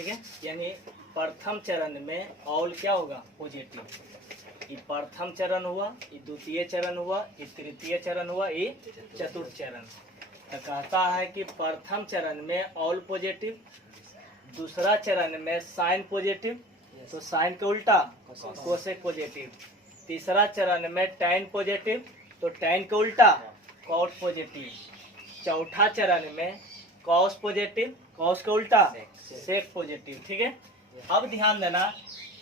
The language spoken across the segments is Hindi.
ठीक है। यानी प्रथम चरण में ऑल क्या होगा, पॉजिटिव। ये प्रथम चरण हुआ, ये द्वितीय चरण हुआ, ये तृतीय चरण हुआ, ये चतुर्थ चरण। तो कहता है कि प्रथम चरण में ऑल पॉजिटिव, दूसरा चरण में साइन पॉजिटिव, तो साइन के उल्टा कोसेक पॉजिटिव, तीसरा चरण में टैन पॉजिटिव, तो टैन के उल्टा कॉट पॉजिटिव, चौथा चरण में कॉस पॉजिटिव, कॉस के उल्टा सेक पॉजिटिव, ठीक है। अब ध्यान देना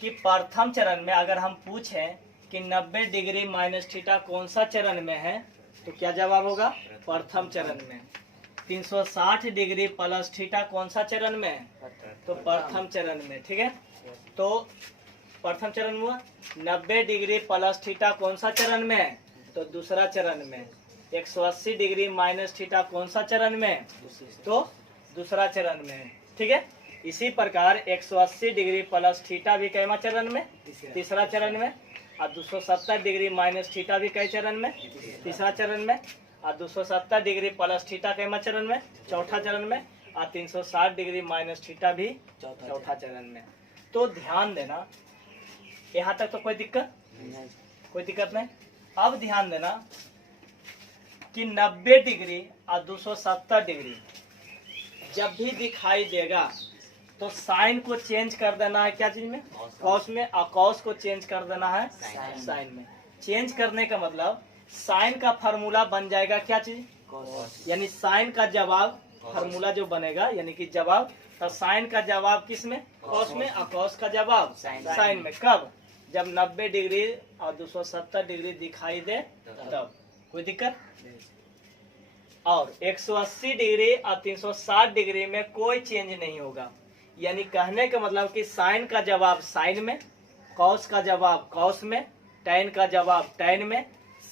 कि प्रथम चरण में अगर हम पूछें कि 90 डिग्री माइनस थीटा कौन सा चरण में है, तो क्या जवाब होगा, प्रथम चरण में। 360 डिग्री प्लस थीटा कौन सा चरण में है, तो प्रथम चरण में, ठीक है। तो प्रथम चरण हुआ। 90 डिग्री प्लस थीटा कौन सा चरण में है, तो दूसरा चरण में। 180 डिग्री माइनस थीटा कौन सा चरण में, तो दूसरा चरण में, ठीक है। इसी प्रकार 180 डिग्री प्लस थीटा भी कैमा चरण में, तीसरा चरण में। और 270 डिग्री माइनस थीटा भी कई चरण में, तीसरा चरण में। और 270 डिग्री प्लस थीटा कैमा चरण में, चौथा चरण में। और 360 डिग्री माइनस थीटा भी चौथा चरण में। तो ध्यान देना, यहाँ तक तो कोई दिक्कत नहीं। अब ध्यान देना कि 90 डिग्री और 270 डिग्री जब भी दिखाई देगा तो साइन को चेंज कर देना है क्या चीज में, कॉस में, और कॉस को चेंज कर देना है साइन में। चेंज करने का मतलब साइन का फार्मूला बन जाएगा क्या चीज, कॉस। यानी साइन का जवाब फार्मूला जो बनेगा, यानी कि जवाब, तो साइन का जवाब किस में, कॉस में, और कॉस का जवाब साइन में। कब, जब 90 डिग्री और 270 डिग्री दिखाई दे तब। कोई दिक्कत। और 180 डिग्री और 360 डिग्री में कोई चेंज नहीं होगा। यानी कहने का मतलब कि साइन का जवाब साइन में, कॉस का जवाब कॉस में, टैन का जवाब टैन में,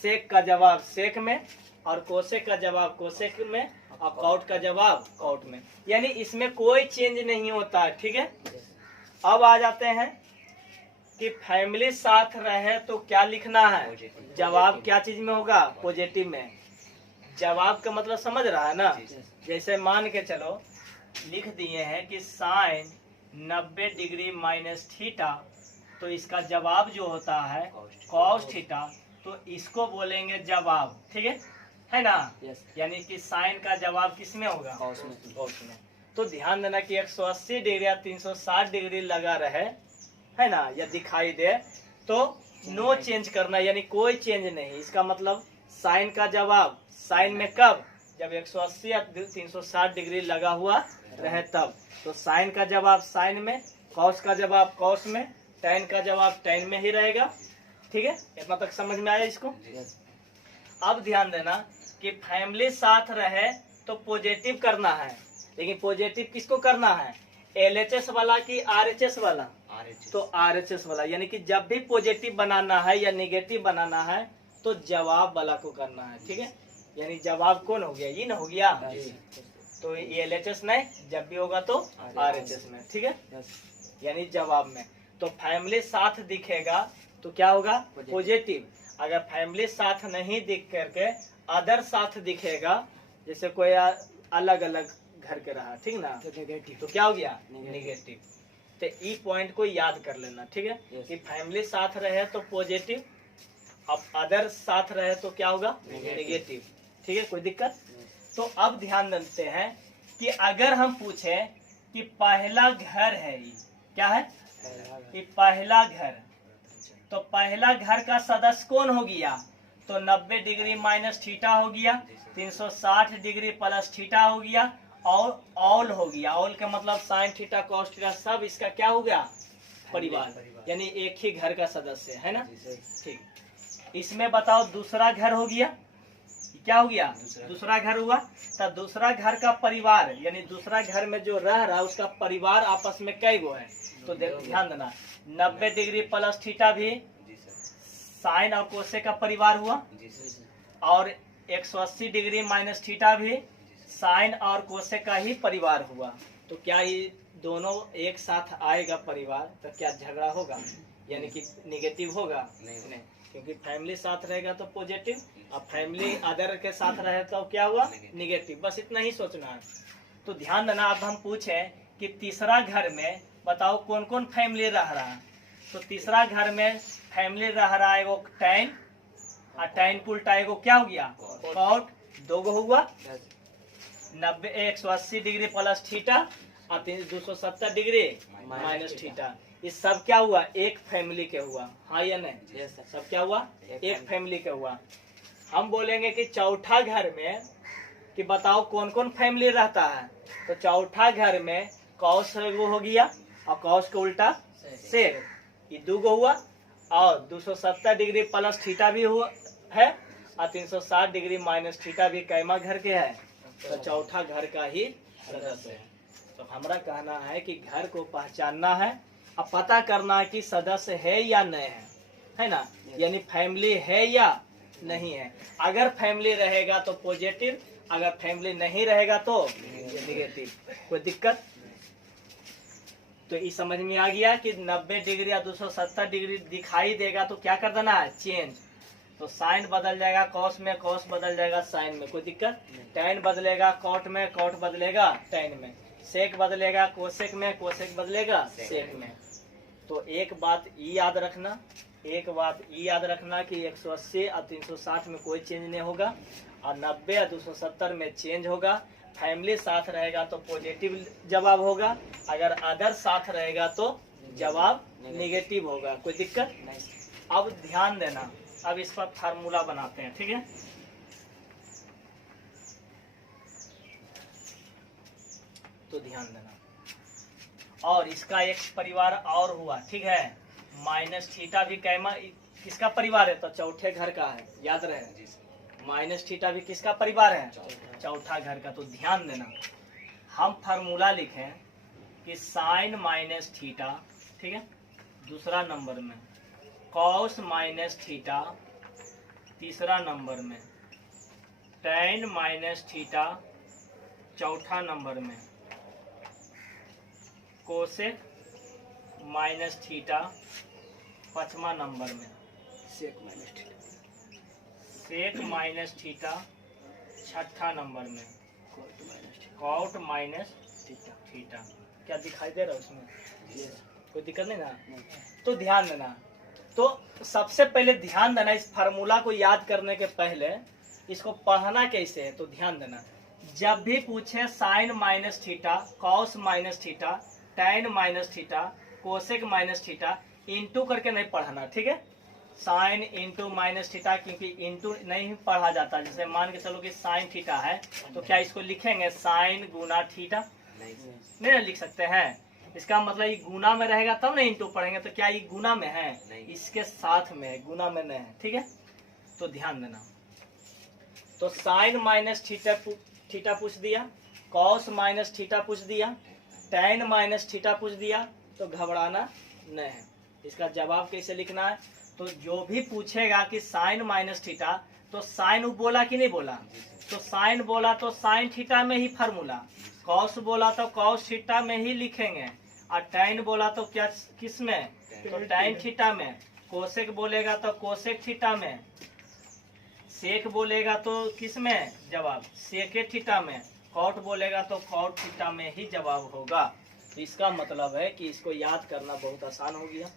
सेक का जवाब सेक में, और कोसेक का जवाब कोसेक में, और कॉट का जवाब कॉट में। यानी इसमें कोई चेंज नहीं होता है, ठीक है। अब आ जाते हैं कि फैमिली साथ रहे तो क्या लिखना है, जवाब क्या चीज में होगा, पॉजिटिव में। जवाब का मतलब समझ रहा है ना। जैसे मान के चलो लिख दिए हैं कि साइन 90 डिग्री माइनस थीटा, तो इसका जवाब जो होता है कॉस थीटा, तो इसको बोलेंगे जवाब, ठीक है ना। यानी कि साइन का जवाब किस में होगा, कॉस में। तो ध्यान देना कि 180 डिग्री या 360 डिग्री लगा रहे, है ना, या दिखाई दे तो नो चेंज करना, यानी कोई चेंज नहीं। इसका मतलब साइन का जवाब साइन में कब, जब 180 या 360 डिग्री लगा हुआ रहे तब। तो साइन का जवाब साइन में, कॉस का जवाब कॉस में, टैन का जवाब टैन में ही रहेगा, ठीक है। इतना तक समझ में आया इसको। अब ध्यान देना कि फैमिली साथ रहे तो पॉजिटिव करना है, लेकिन पॉजिटिव किसको करना है, LHS वाला की RHS वाला, तो RHS वाला। यानी कि जब भी पॉजिटिव बनाना है या नेगेटिव बनाना है तो जवाब वाला को करना है, ठीक है। यानी जवाब कौन हो गया, ये ना हो गया, तो ये LHS नहीं, जब भी होगा तो RHS में, ठीक है। यानी जवाब में। तो फैमिली साथ दिखेगा तो क्या होगा, पॉजिटिव। अगर फैमिली साथ नहीं दिख करके अदर साथ दिखेगा, जैसे कोई अलग अलग घर के रहा, ठीक ना, तो क्या हो गया, नेगेटिव। तो ई पॉइंट को याद कर लेना, ठीक है। कि फैमिली साथ रहे तो पॉजिटिव, अब अदर साथ रहे तो क्या होगा, नेगेटिव, ठीक है। कोई दिक्कत। तो अब ध्यान देते हैं कि अगर हम पूछे कि पहला घर है, ये क्या है, कि पहला घर, तो पहला घर का सदस्य कौन हो गया, तो 90 डिग्री माइनस थीटा हो गया, 360 डिग्री प्लस थीटा हो गया, और ऑल हो गया। ऑल का मतलब साइन थीटा कॉस थीटा सब इसका क्या हो गया, परिवार, यानी एक ही घर का सदस्य है ना, ठीक। इसमें बताओ दूसरा घर हो गया, क्या हो गया, दूसरा घर हुआ। तो दूसरा घर का परिवार, यानी दूसरा घर में जो रह रहा है उसका परिवार आपस में कई गो है, तो ध्यान देना 90 डिग्री प्लस थीटा भी साइन और कोसेक का परिवार हुआ, और 180 डिग्री माइनस थीटा भी साइन और कोसेक का ही परिवार हुआ। तो क्या ये दोनों एक साथ आएगा परिवार, तो क्या झगड़ा होगा, यानी कि निगेटिव होगा, नहीं, क्योंकि फैमिली साथ रहेगा तो पॉजिटिव, और फैमिली अदर के साथ रहे तो क्या हुआ, निगेटिव। बस इतना ही सोचना है। तो ध्यान देना, अब हम पूछे कि तीसरा घर में बताओ कौन कौन फैमिली रह रहा है। तो तीसरा घर में फैमिली रह रहा है एगो tan, और tan को उल्टा एगो क्या हो गया cot, दो गो हुआ 180 डिग्री प्लस थीटा और 270 डिग्री माइनस थीटा। ये सब क्या हुआ एक फैमिली के हुआ, हाँ या नहीं? Yes, sir. सब क्या हुआ एक फैमिली के हुआ। हम बोलेंगे कि चौथा घर में कि बताओ कौन कौन फैमिली रहता है। तो चौथा घर में कॉस वो हो गया और कॉस का उल्टा सेक, ये दो गो हुआ और 270 डिग्री प्लस थीटा भी हुआ है और 360 डिग्री माइनस थीटा भी कैमा घर के है, तो चौथा घर का ही सदस्य है। तो हमारा कहना है कि घर को पहचानना है और पता करना है कि सदस्य है या नहीं है ना, यानी फैमिली है या नहीं है। अगर फैमिली रहेगा तो पॉजिटिव, अगर फैमिली नहीं रहेगा तो नेगेटिव। कोई दिक्कत? तो ये समझ में आ गया कि 90 डिग्री या 270 डिग्री दिखाई देगा तो क्या कर देना है चेंज। तो साइन बदल जाएगा कॉस में, कॉस बदल जाएगा साइन में, कोई दिक्कत? tan बदलेगा कॉट में, कॉट बदलेगा tan में, सेक बदलेगा कोसेक में, कोसेक बदलेगा सेक में। तो एक बात ये याद रखना, एक बात ये याद रखना कि 180 और 360 में कोई चेंज नहीं होगा और 90 और 270 में चेंज होगा। फैमिली साथ रहेगा तो पॉजिटिव जवाब होगा, अगर अदर साथ रहेगा तो जवाब नेगेटिव होगा। कोई दिक्कत नहीं। अब ध्यान देना, अब इस पर फार्मूला बनाते हैं, ठीक है? तो ध्यान देना। और इसका एक परिवार और हुआ, ठीक है? माइनस थीटा भी कैमा किसका परिवार है? तो चौथे घर का है, याद रहे। माइनस थीटा भी किसका परिवार है? चौथा घर का। तो ध्यान देना, हम फार्मूला लिखें कि साइन माइनस थीटा, ठीक है, दूसरा नंबर में, कॉस माइनस थीटा तीसरा नंबर में, tan माइनस थीटा चौथा नंबर में, कोसेक माइनस थीटा पांचवा नंबर में, सेक माइनस थीटा छठा नंबर में, कॉट माइनस थीटा। क्या दिखाई दे रहा है उसमें? कोई दिक्कत नहीं ना? तो ध्यान देना। तो सबसे पहले ध्यान देना, इस फार्मूला को याद करने के पहले इसको पढ़ना कैसे है तो ध्यान देना। जब भी पूछे sine minus theta, cos minus theta, tan minus theta, cosec minus theta, into करके नहीं पढ़ना, ठीक है? साइन इंटू माइनस थीटा, क्योंकि इंटू नहीं पढ़ा जाता। जैसे मान के चलो कि साइन थीटा है तो क्या इसको लिखेंगे साइन गुना थीटा? नहीं ना लिख सकते हैं। इसका मतलब ये गुना में रहेगा तब ना इंटू पढ़ेंगे। तो क्या ये गुना में है? इसके साथ में है, गुना में नहीं है, ठीक है? तो ध्यान देना। तो साइन माइनस थीटा पूछ दिया, कॉस माइनस थीटा पूछ दिया, tan माइनस थीटा पूछ दिया, तो घबराना नहीं है। इसका जवाब कैसे लिखना है? तो जो भी पूछेगा कि साइन माइनस थीटा, तो साइन वो बोला कि नहीं बोला? तो साइन बोला तो साइन थीटा में ही फार्मूला, कॉस बोला तो कॉस थीटा में ही लिखेंगे, और tan बोला तो क्या किस में? तो tan थीटा में, कोसेक बोलेगा तो कोसेक थीटा में, सेक बोलेगा तो किस में जवाब? सेक थीटा में, कॉट बोलेगा तो कॉट थीटा में ही जवाब होगा। तो इसका मतलब है कि इसको याद करना बहुत आसान हो गया,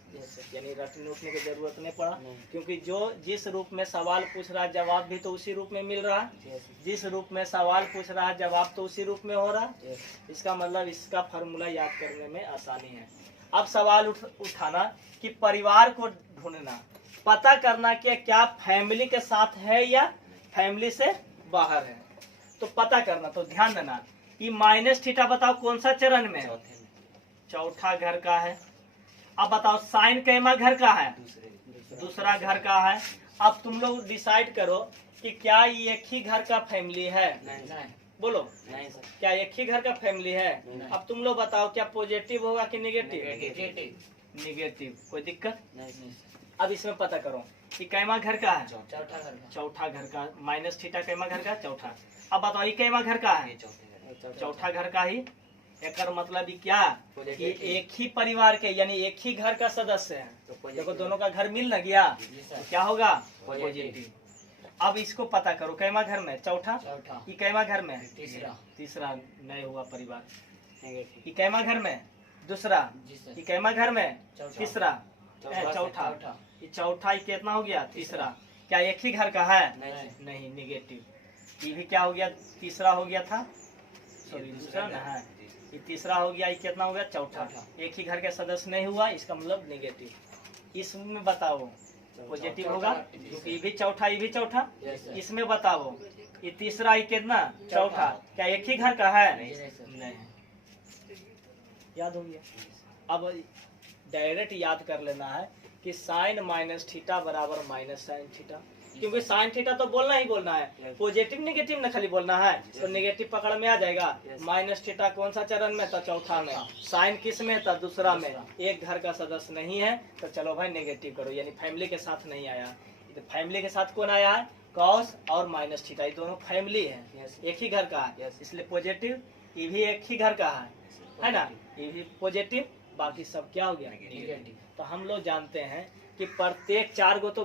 यानी रटने उठने की जरूरत नहीं पड़ा, क्योंकि जो जिस रूप में सवाल पूछ रहा है जवाब भी तो उसी रूप में मिल रहा है, जिस रूप में सवाल पूछ रहा है जवाब तो उसी रूप में हो रहा है। इसका मतलब इसका फार्मूला याद करने में आसानी है। अब सवाल उठाना कि परिवार को ढूंढना, पता करना कि क्या फैमिली के साथ है या फैमिली से बाहर है, तो पता करना। तो ध्यान देना, ये माइनस थीटा बताओ कौन सा चरण में है? चौथा घर का है। अब बताओ साइन कैमा घर का है? दूसरा घर का है। अब तुम लोग डिसाइड करो कि क्या ये एक ही घर का फैमिली है? नहीं। बोलो नहीं सर, क्या एक ही घर का फैमिली है? अब तुम लोग बताओ क्या पॉजिटिव होगा कि नेगेटिव? नेगेटिव। कोई दिक्कत नहीं। अब इसमें पता करो कि कैमा घर का है? चौथा घर का। माइनस थीटा कैमा घर का? चौथा। अब बताओ ये कैमा घर का है? चौथा घर का ही। एक मतलब क्या कि एक ही परिवार के यानी एक ही घर का सदस्य है। तो देखो दोनों का घर मिल न गया तो क्या होगा? पॉजिटिव। अब इसको पता करो कैमा घर में? चौथा। ये कैमा घर में? तीसरा नहीं हुआ परिवार। नेगेटिव। ये कैमा घर में दूसरा, जी सर। ये कैमा घर में चौथा। तीसरा, चौथा। चौथा, ये चौथा, ये कितना हो गया तीसरा। क्या एक ही घर का है? नहीं। नहीं, निगेटिव। ये भी क्या हो गया, तीसरा हो गया था, सॉरी दूसरा ना है, ये तीसरा हो गया, ये कितना हो गया चौथा। एक ही घर के सदस्य नहीं हुआ, इसका मतलब निगेटिव। इसमें बताओ पॉजिटिव होगा, क्योंकि ये भी चौथा, ये भी चौथा। Yes sir. इसमें बताओ ये तीसरा, ये कितना चौथा, क्या एक ही घर का है? नहीं सर। नहीं। याद हो गया। अब डायरेक्ट याद कर लेना है कि साइन माइनस थीटा बराबर माइनस साइन थीटा, क्योंकि साइन थीटा तो बोलना ही बोलना है, पॉजिटिव नेगेटिव न खाली बोलना है, तो नेगेटिव पकड़ में आ जाएगा। माइनस थीटा कौन सा चरण में था? चौथा में। साइन किस में था? दूसरा में। एक घर का सदस्य नहीं है तो चलो भाई नेगेटिव करो, यानी फैमिली के साथ नहीं आया। तो फैमिली के साथ कौन आया है? कॉस और माइनस थीटा, ये दोनों फैमिली है, एक ही घर का है, इसलिए पॉजिटिव। ये भी एक ही घर का है ना, ये भी पॉजिटिव, बाकी सब क्या हो गया नेगेटिव। तो हम लोग जानते हैं कि प्रत्येक चार गो तो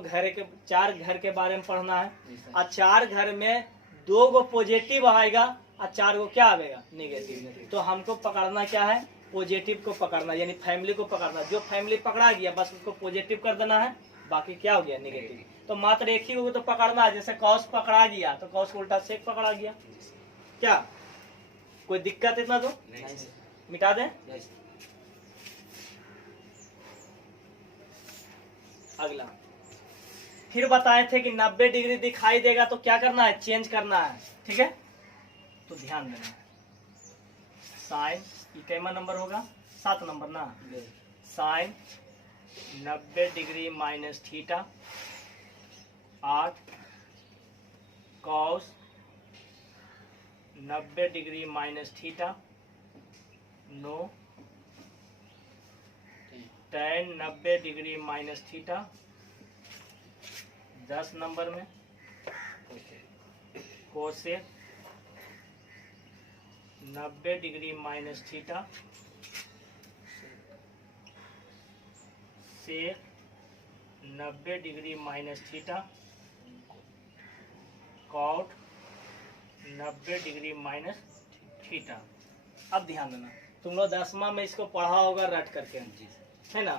चार घर के बारे में पढ़ना है, और चार घर में दो गो पॉजिटिव आएगा और चार गो क्या आएगा नेगेटिव। तो हमको पकड़ना क्या है? पॉजिटिव को पकड़ना, यानी फैमिली को पकड़ना। जो फैमिली पकड़ा गया बस उसको पॉजिटिव कर देना है, बाकी क्या हो गया नेगेटिव। तो मात्र एक ही को तो पकड़ना है, जैसे कॉस पकड़ा गया तो कॉस को उल्टा सेक पकड़ा गया। क्या कोई दिक्कत इतना? तो मिटा दें। अगला फिर बताए थे कि 90 डिग्री दिखाई देगा तो क्या करना है? चेंज करना है, ठीक है। तो ध्यान देना है, साइन ये कैमा नंबर होगा? 7 नंबर ना। Sine 90 degree minus theta 8, cos 90 degree minus theta 9, tan 90 degree minus theta 10 number में, cosec 90 degree minus theta sec 90 degree minus theta cot 90 degree minus theta. अब ध्यान देना, तुम लोग 10वां में इसको पढ़ा होगा रट करके, है ना।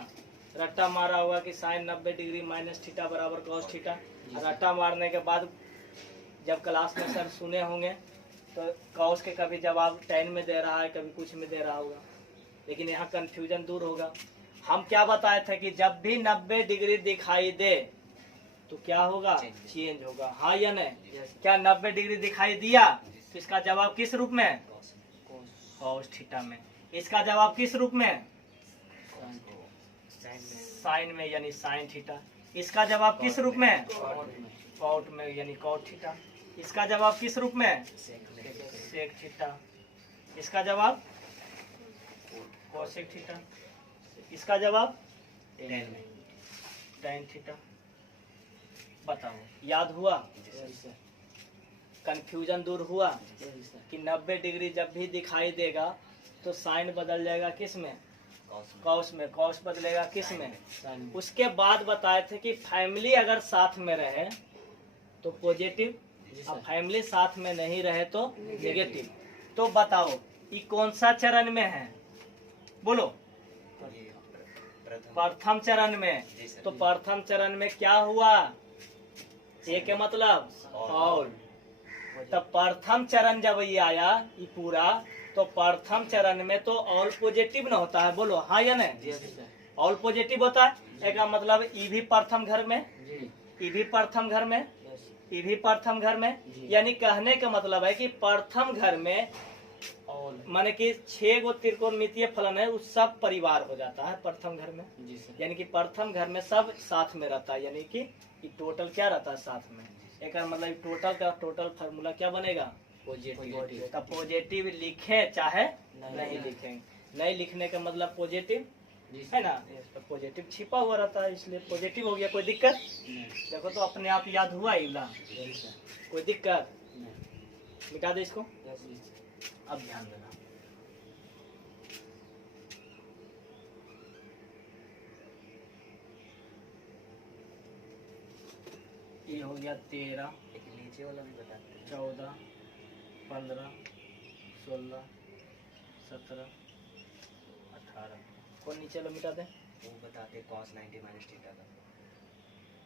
रट्टा मारा होगा कि साइन 90 डिग्री माइनस थीटा बराबर कॉस थीटा। रट्टा मारने के बाद जब क्लास में सर सुने होंगे तो कॉस के कभी जवाब 10 में दे रहा है, कभी कुछ में दे रहा होगा, लेकिन यहाँ कंफ्यूजन दूर होगा। हम क्या बताए थे कि जब भी 90 डिग्री दिखाई दे तो क्या होगा? चेंज होगा, हाँ या नहीं? क्या 90 डिग्री दिखाई दिया तो इसका जवाब किस रूप में? कॉस थीटा में। इसका जवाब किस रूप में? साइन में, यानी साइन थीटा। इसका जवाब किस रूप में? कॉट में, यानी कॉट थीटा। इसका जवाब किस रूप में? Sec theta. इसका जवाब कोसेक थीटा। इसका जवाब टेन थीटा। बताओ, याद हुआ? कंफ्यूजन दूर हुआ कि 90 डिग्री जब भी दिखाई देगा तो साइन बदल जाएगा किस में? कॉस में। कॉस बदलेगा किस में? उसके बाद बताए थे कि फैमिली अगर साथ में रहे तो पॉजिटिव, और फैमिली साथ में नहीं रहे तो नेगेटिव। तो बताओ ये कौन सा चरण में है? बोलो। प्रथम चरण में। तो प्रथम चरण में क्या हुआ? ये के मतलब ऑल। तब प्रथम चरण जब ये आया ये पूरा, तो प्रथम चरण में तो ऑल पॉजिटिव न होता है, बोलो हाँ या नहीं? ऑल पॉजिटिव होता है, एक मतलब ई भी प्रथम घर में, ई भी प्रथम घर में, ई भी प्रथम घर में, यानी कहने का मतलब है कि प्रथम घर में माने कि 6 गो त्रिकोणमितीय फलन है, उस सब परिवार हो जाता है प्रथम घर में। यानी कि प्रथम घर में सब साथ में रहता है, यानी कि टोटल क्या रहता है? साथ में। एक मतलब टोटल का टोटल फार्मूला क्या बनेगा? पॉजिटिव। तब पॉजिटिव लिखे चाहे नहीं लिखेंगे, नहीं लिखने का मतलब पॉजिटिव है ना, तो पॉजिटिव छिपा हुआ रहता है, इसलिए पॉजिटिव हो गया। कोई दिक्कत? देखो तो अपने आप याद हुआ इवला, कोई दिक्कत? मिटा दे इसको। अब ध्यान देना, ये हो गया 13, नीचे वाला भी बताते हैं। 14, 15, 16, 17 18 कौन नीचे लो मिटा दें? वो बताते cos 90 माइनस थीटा का।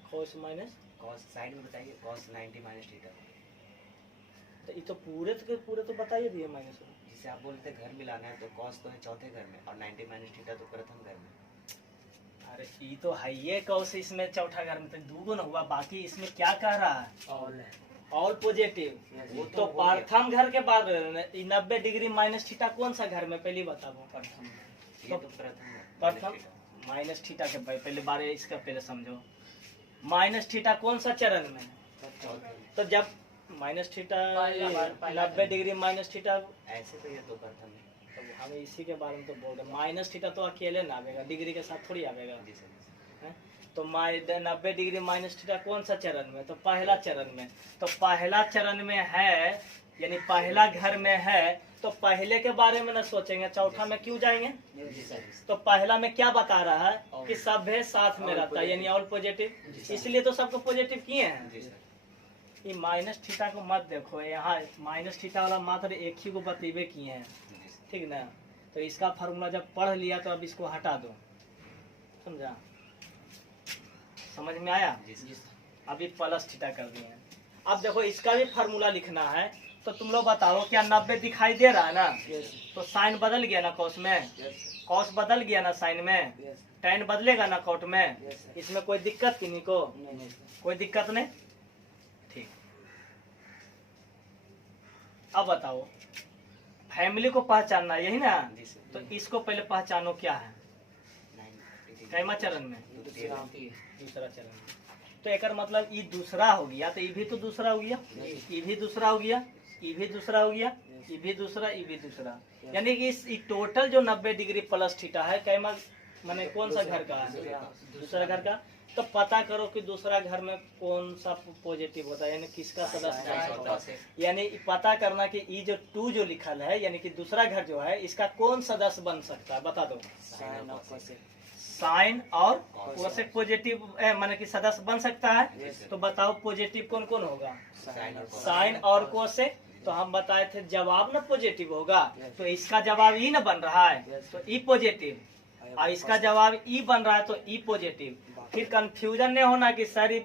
cos माइनस cos साइड में बताइए cos 90 माइनस थीटा। तो ये तो पूरे तो बताइए दिए माइनस को। जिसे आप बोलते घर मिलाना है तो cos तो है चौथे घर में और 90 माइनस थीटा तो प्रथम घर में। अरे ये तो है ये cos इसमें चौथा घर में तो दूगुन हुआ, बाकी इसमें क्या कह रहा है? All positive. वो तो प्रथम घर के बाद 90 डिग्री माइनस थीटा कौन सा घर में पहली बताओ? प्रथम। ये तो प्रथम है। प्रथम माइनस थीटा के पहले बारे इसका पहले समझो। माइनस थीटा कौन सा चरण में? तो जब minus theta 90 degree minus theta, ऐसे तो ये तो प्रथम है। तो हम इसी के बारे में तो बोल रहे। माइनस थीटा तो अकेले ना आवेगा, डिग्री के साथ थोड़ी आवेगा। जी सर। हैं? तो 90 डिग्री माइनस थीटा कौन सा चरण में? तो पहला चरण में। तो पहला चरण में है यानी पहला घर में है, तो पहले के बारे में ना सोचेंगे, चौथा में क्यों जाएंगे? जी सर। तो पहला में क्या बता रहा है कि सब है साथ में रहता है, यानी ऑल पॉजिटिव, इसलिए तो सबको पॉजिटिव किए हैं। जी सर। ये माइनस थीटा को मत देखो, यहाँ माइनस थीटा वाला मात्र एक ही को बतीबे किए हैं, ठीक ना? तो इसका फार्मूला जब पढ़ लिया तो अब इसको हटा दो, समझा? समझ में आया? अभी प्लस थीटा कर दिए हैं। अब देखो इसका भी फार्मूला लिखना है, तो तुम लोग बताओ क्या 90 दिखाई दे रहा है ना? तो साइन बदल गया ना कॉस में? कॉस बदल गया ना साइन में? टेन बदलेगा ना कॉट में? इसमें कोई दिक्कत किन्हीं को? कोई दिक्कत नहीं, ठीक। अब बताओ फैमिली को पहचानना यही ना? तो इसको पहले पहचानो क्या है? कैमा चरण में? दूसरा चरण में। तो एक मतलब ये दूसरा हो गया, तो ये भी तो दूसरा हो गया, ये भी दूसरा हो गया, ये भी दूसरा हो गया, ये भी दूसरा, ये भी दूसरा, यानी कि इस टोटल जो 90 डिग्री प्लस थीटा है कैमा माने कौन सा घर का है? दूसरा घर का। तो पता करो कि दूसरा घर में कौन सा पॉजिटिव होता है, यानी किसका सदस्य होता है। यानी पता करना कि ये जो 2 जो लिखल है, यानी कि दूसरा घर जो है इसका कौन सदस्य बन सकता है, बता दो। साइन और कोसेक पॉजिटिव माने कि सदस्य बन सकता है। तो बताओ पॉजिटिव कौन कौन होगा? साइन और कोसेक। तो हम बताए थे जवाब ना पॉजिटिव होगा, तो इसका जवाब ई ना बन रहा है, तो ई पॉजिटिव, और इसका जवाब ई बन रहा है तो ई पॉजिटिव। फिर कंफ्यूजन नहीं होना कि सर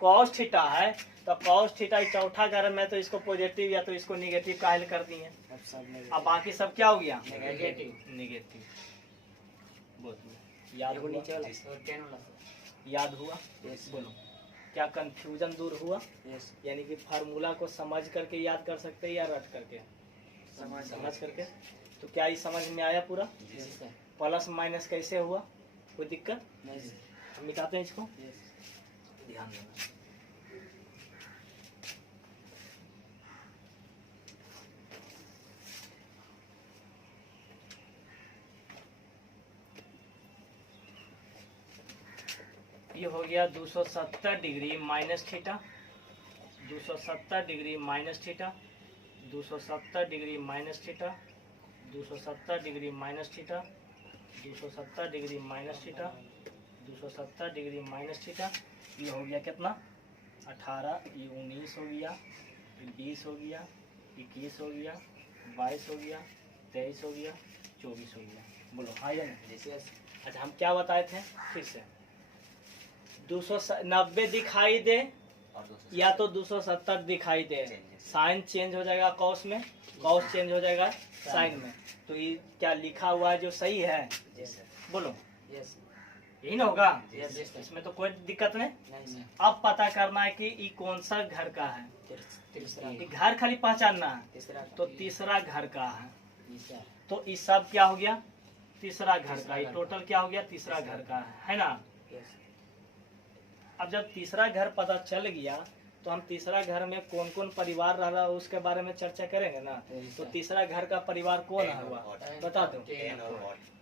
कॉस थीटा है, तो कॉस थीटा चौथा घर में, तो इसको पॉजिटिव या तो इसको निगेटिव कायल कर दिए। अब बाकी सब क्या हो गया? निगेटिव। याद हुआ? याद हुआ? बोलो क्या कंफ्यूजन दूर हुआ? यानी कि फार्मूला को समझ करके याद कर सकते हैं या रट करके? समझ करके। तो क्या ये समझ में आया पूरा? प्लस माइनस कैसे हुआ? कोई दिक्कत? हम मिटाते हैं इसको, ध्यान देना। ये हो गया 270 degree minus theta, 270 degree minus theta, 270 degree minus theta, 270 degree minus theta, 270 degree minus theta, 270 degree minus theta. ये हो गया कितना? 18, ये 19 हो गया, ये 20 हो गया, 21 हो गया, 22 हो गया, 23 हो गया, 24 हो गया। बोलो हाँ या नहीं? अच्छा हम क्या बताए थे फिर से? 290 दिखाई दे या तो 270 दिखाई दे, साइन चेंज हो जाएगा कॉस में, कॉस चेंज हो जाएगा साइन में। तो ये क्या लिखा हुआ है जो सही है? बोलो यही ना होगा? इसमें तो कोई दिक्कत नहीं। अब पता करना है कि ये कौन सा घर का है, घर खाली पहचानना है। तो तीसरा घर का है, तो ये सब क्या हो गया? तीसरा घर का। ये टोटल क्या हो गया? तीसरा घर का है ना? अब जब तीसरा घर पता चल गया तो हम तीसरा घर में कौन कौन परिवार रह रहा है उसके बारे में चर्चा करेंगे ना। तो तीसरा घर का परिवार कौन हुआ बता दो।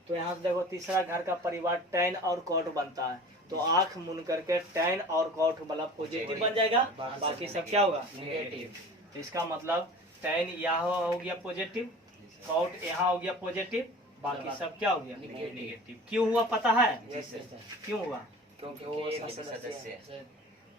तो यहाँ से देखो तीसरा घर का परिवार टैन और कॉट बनता है। तो आंख मुन करके टैन और कॉट वाला पॉजिटिव बन जाएगा, बाकी सब क्या होगा? नेगेटिव। तो इसका मतलब टैन यहाँ हो गया पॉजिटिव, कॉट यहाँ हो गया पॉजिटिव, बाकी सब क्या हो गया? नेगेटिव। क्यों हुआ पता है? क्यों हुआ? क्योंकि वो उसका सदस्य है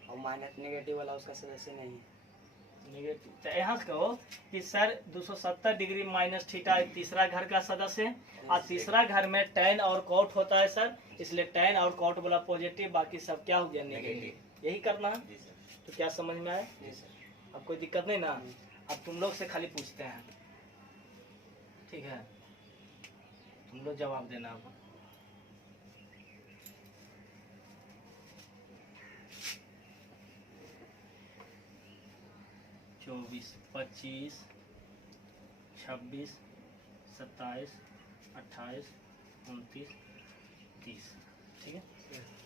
और माइनस नेगेटिव वाला उसका सदस्य नहीं है। नेगेटिव। तो यहाँ से कहो कि सर 270 डिग्री माइनस थीटा तीसरा घर का सदस्य है, और तीसरा घर में tan और cot होता है सर, इसलिए tan और cot वाला पॉजिटिव, बाकी सब क्या हो गया नेगेटिव। यही करना है। जी सर। तो क्या समझ में आया? जी सर। अब कोई दिक्कत नहीं ना? अब तुम लोग से खाली पूछते हैं, ठीक है, तुम लोग जवाब देना। अब 24, 25, 26, 27, 28, 29, 30, ठीक है।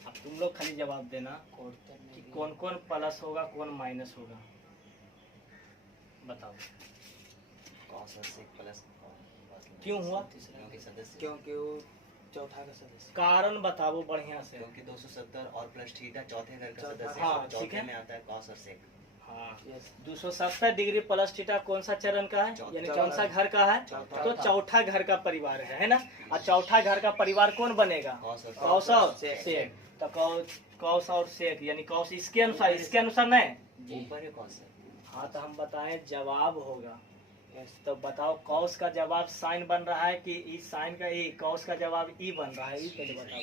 अब तुम लोग खाली जवाब देना कि कौन कौन प्लस होगा, कौन माइनस होगा, बताओ। cos और sec प्लस क्यों हुआ? क्योंकि सदस्य, क्योंकि वो चौथा का सदस्य। कारण बताओ बढ़िया से। क्योंकि 270 और प्लस थीटा चौथे घर का चौथा, सदस्य हाँ, है, ठीक चौथे है। में आता है cos और sec। हाँ, यस 270 डिग्री प्लस थीटा कौन सा चरण का है, चौथा। यानी कौन सा घर का है? चौथा। तो चौथा घर का परिवार है ना। और चौथा घर का परिवार कौन बनेगा? cos और कौस और सेक। सेक। तो कौस और सेक यानी कौस इसके अनुसार, इसके अनुसार नहीं। ऊपर है cos है। हाँ, तो हम बताएं जवाब होगा। यस तो बताओ कौस का जवाब साइन बन रहा है कि ई साइन का ई, कौस का जवाब ई बन रहा है, ई पहले बताओ।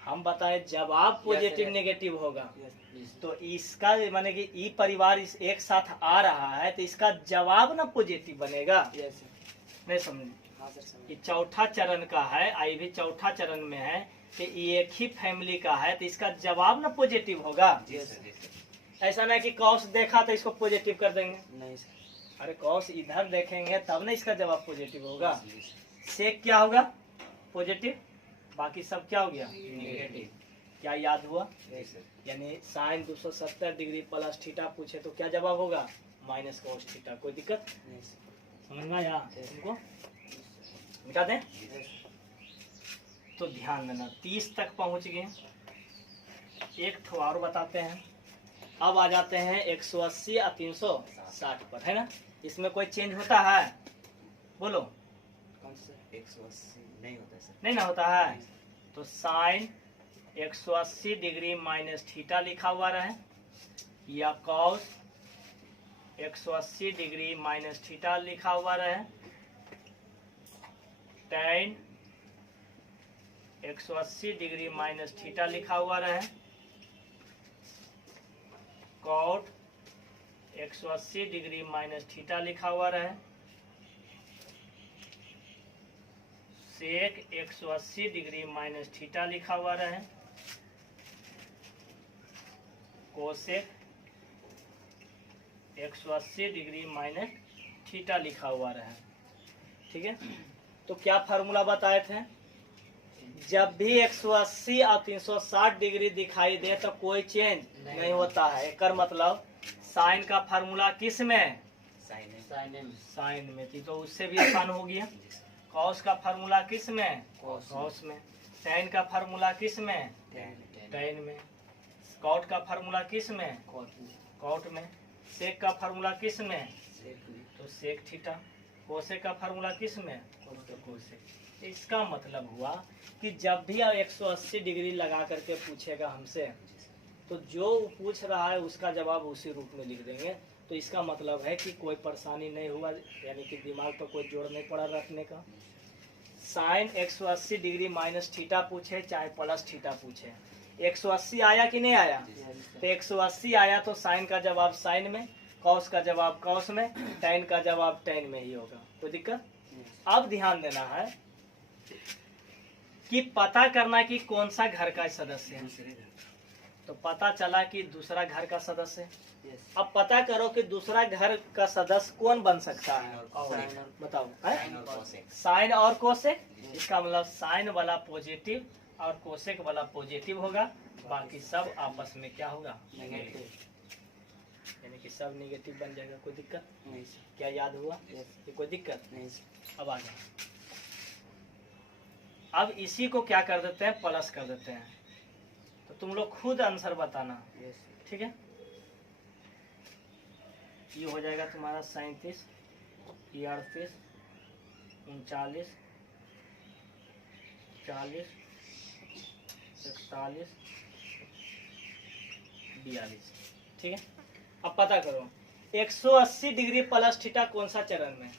हम बताएं जवाब पॉजिटिव yes. नेगेटिव होगा। यस तो इसका माने कि ई परिवार इस एक साथ आ रहा है, तो इसका जवाब ना पॉजिटिव बनेगा। यस नहीं समझ? हाँ सर समझ। ये चौथा चरण का है, आई भी चौथा चरण में है, तो ये एक ही फैमिली का है, तो इसका जवाब ना पॉजिटिव होगा। जी सर, जी सर। ऐसा नहीं कि कौस देखा तो इसको पॉजिटिव कर देंगे। नहीं सर। अरे कौस इधर देखेंगे तब ना इसका जवाब पॉजिटिव होगा। जी सर। सेक क्या होगा? पॉजिटिव, बाकी सब क्या हो गया? नेगेटिव। क्या याद हुआ? जी सर। यानी साइन 270 डिग्री प्लस थीटा पूछे तो क्या जवाब होगा? Minus cos theta. कोई दिक्कत नहीं सर। समझ में आया तुमको? मिटा दें? यस तो ध्यान देना, 30 तक पहुंच गए। एक ठो और बताते हैं। अब आ जाते हैं 180 और 360 पर, है ना। इसमें कोई चेंज होता है? बोलो। कौन सा सर? 180 नहीं होता है सर। नहीं ना होता है। तो साइन 180 डिग्री माइनस थीटा लिखा हुआ रहे, या कॉस 180 डिग्री माइनस थीटा लिखा हुआ रहे, tan 180 डिग्री माइनस थीटा लिखा हुआ रहे, कॉट 180 डिग्री माइनस थीटा लिखा हुआ रहे, सेक 180 डिग्री माइनस थीटा लिखा हुआ रहे, कोसेक 180 डिग्री माइनस थीटा लिखा हुआ रहे। ठीक है। तो क्या फार्मूला बताए थे? जब भी 180 और 360 डिग्री दिखाई दे तो कोई चेंज नहीं होता है। एकर मतलब साइन का फार्मूला किस में? साइन है। साइन में थी, तो उससे भी आसान हो गया। कॉस का फार्मूला किस में? कॉस में। tan का फार्मूला किस में? tan में। कॉट का फार्मूला किस में? कॉट में। सेक का फार्मूला किस में? तो सेक थीटा। कोसेक का फार्मूला किस में? तो कोसेक। इसका मतलब हुआ कि जब भी 180 डिग्री लगा करके पूछेगा हमसे, तो जो पूछ रहा है उसका जवाब उसी रूप में लिख देंगे। तो इसका मतलब है कि कोई परेशानी नहीं हुआ, यानी कि दिमाग पर कोई जोर नहीं पड़ा रखने का। साइन 180 डिग्री माइनस थीटा पूछे चाहे प्लस थीटा पूछे, 180 आया कि नहीं आया? तो 180 आया तो साइन का जवाब साइन में, कॉस का जवाब कॉस में, tan का जवाब tan में ही होगा। कोई दिक्कत? अब ध्यान देना है कि पता करना कि कौन सा घर का सदस्य है। दूसरे घर। तो पता चला कि दूसरा घर का सदस्य है। यस अब पता करो कि दूसरा घर का सदस्य कौन बन सकता है। साइन और बताओ। साइन और कोसेक। साइन और कोसेक, इसका मतलब साइन वाला पॉजिटिव और कोसेक वाला पॉजिटिव होगा, बाकी सब आपस में क्या होगा? नेगेटिव। यानी कि सब नेगेटिव बन जाएगा। कोई दिक्कत? नहीं सर। क्या याद हुआ? यस ये कोई दिक्कत? नहीं सर। अब आ जाओ। अब इसी को क्या कर देते हैं? प्लस कर देते हैं। तो तुम लोग खुद आंसर बताना, यस ठीक है। ये हो जाएगा तुम्हारा 37, ये 38, 39, 40, 41, 42। ठीक है। अब पता करो 180 डिग्री प्लस थीटा कौन सा चरण में?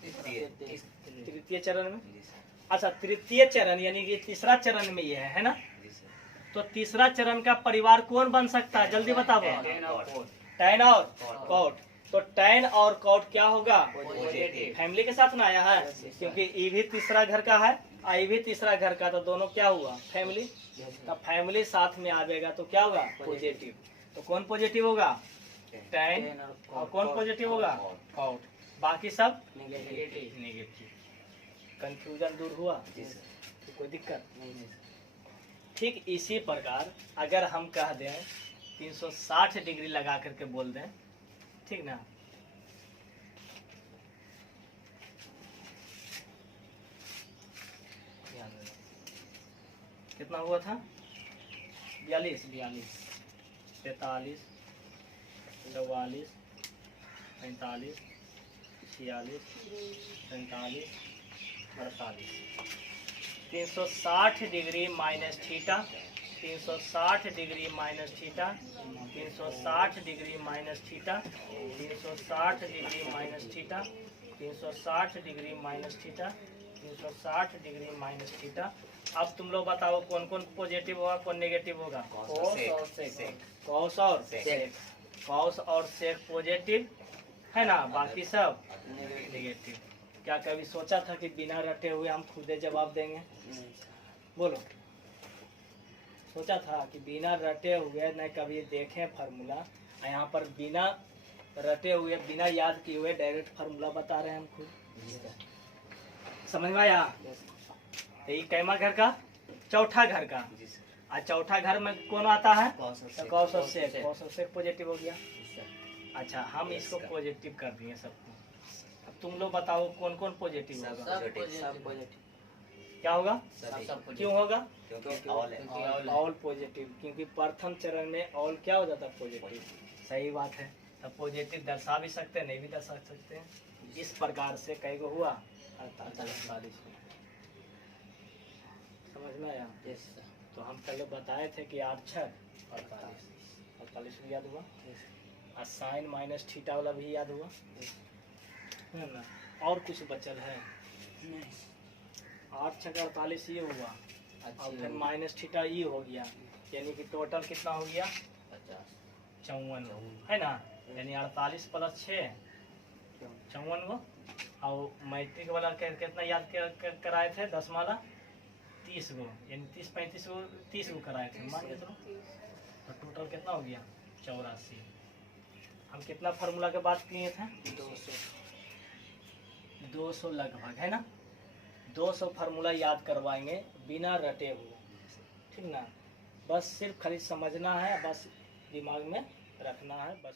तृतीय चरण में। जी सर। अच्छा, तृतीय चरण यानी कि तीसरा चरण में ये है ना? जी सर। तो तीसरा चरण का परिवार कौन बन सकता है? जल्दी बताओ। टैन और कॉट। तो टैन और कॉट क्या होगा? पॉजिटिव। फैमिली के साथ ना आया है, क्योंकि ई भी तीसरा घर का है, आई भी तीसरा घर का, तो दोनों क्या हुआ? फैमिली। तो फैमिली साथ में आवेगा तो क्या होगा? पॉजिटिव। तो कौन पॉजिटिव होगा? टैन। और कौन पॉजिटिव होगा? कॉट। बाकी सब नेगेटिव। नेगेटिव। कंफ्यूजन दूर हुआ? जी सर। तो कोई दिक्कत? नहीं ठीक इसी प्रकार अगर हम कह दें 360 डिग्री लगा करके बोल दें, ठीक ना? कितना हुआ था? 42, 43, 44, 45, 46, 47, 48। 360 degree minus theta, 360 degree minus theta, 360 degree minus theta, 360 degree minus theta, 360 degree minus theta, 360 degree minus theta. अब तुम लोग बताओ कौन कौन पॉजिटिव होगा, कौन नेगेटिव होगा? कॉस और सेक। कॉस और सेक। कॉस और सेक पॉजिटिव है ना, बाकी सब नेगेटिव। क्या कभी सोचा था कि बिना रटे हुए हम खुदे जवाब देंगे? बोलो, सोचा था कि बिना रटे हुए न कभी देखें फार्मूला, यहाँ पर बिना रटे हुए बिना याद किए हुए डायरेक्ट फार्मूला बता रहे हैं हम खुद। समझ में आया? यही कैमा घर का? चौथा घर का। जी सर। और चौथा घर में कौन आता है? कॉस और सेक। कॉस और सेक। कॉस और सेक पॉजिटिव हो गया। अच्छा, हम Yes, इसको sir. पॉजिटिव कर दिए सबको। अब तुम लोग बताओ कौन कौन पॉजिटिव सब होगा? सब पॉजिटिव। क्या होगा? सभी। क्यों होगा? क्योंकि ऑल है। ऑल पॉजिटिव, क्योंकि प्रथम चरण में ऑल क्या हो जाता है? पॉजिटिव। सही बात है। तब पॉजिटिव दर्शा भी सकते हैं, नहीं भी दर्शा सकते हैं। इस प्रकार से कई गो हुआ? 48। समझ में आया? तो हम पहले बताए थे कि 8 6 48 भी याद हुआ, और साइन माइनस थीटा वाला भी याद हुआ है ना? और कुछ बचल है? 8 6 48 ये हुआ, और फिर माइनस थीटा ये हो गया, यानी कि टोटल कितना हो गया? 54 है ना? यानी 48 प्लस 6 54 गो। और मैट्रिक वाला कितना याद कराए थे? 10 वाला 30 गो, यानी 30 35 गो 30 गो कराए थे, मान के चलो। तो टोटल कितना हो गया? 84। हम कितना फार्मूला के बात किए थे? 200 लगभग, है ना? 200 फार्मूला याद करवाएंगे बिना रटे हुए, ठीक ना? बस सिर्फ खाली समझना है, बस दिमाग में रखना है बस।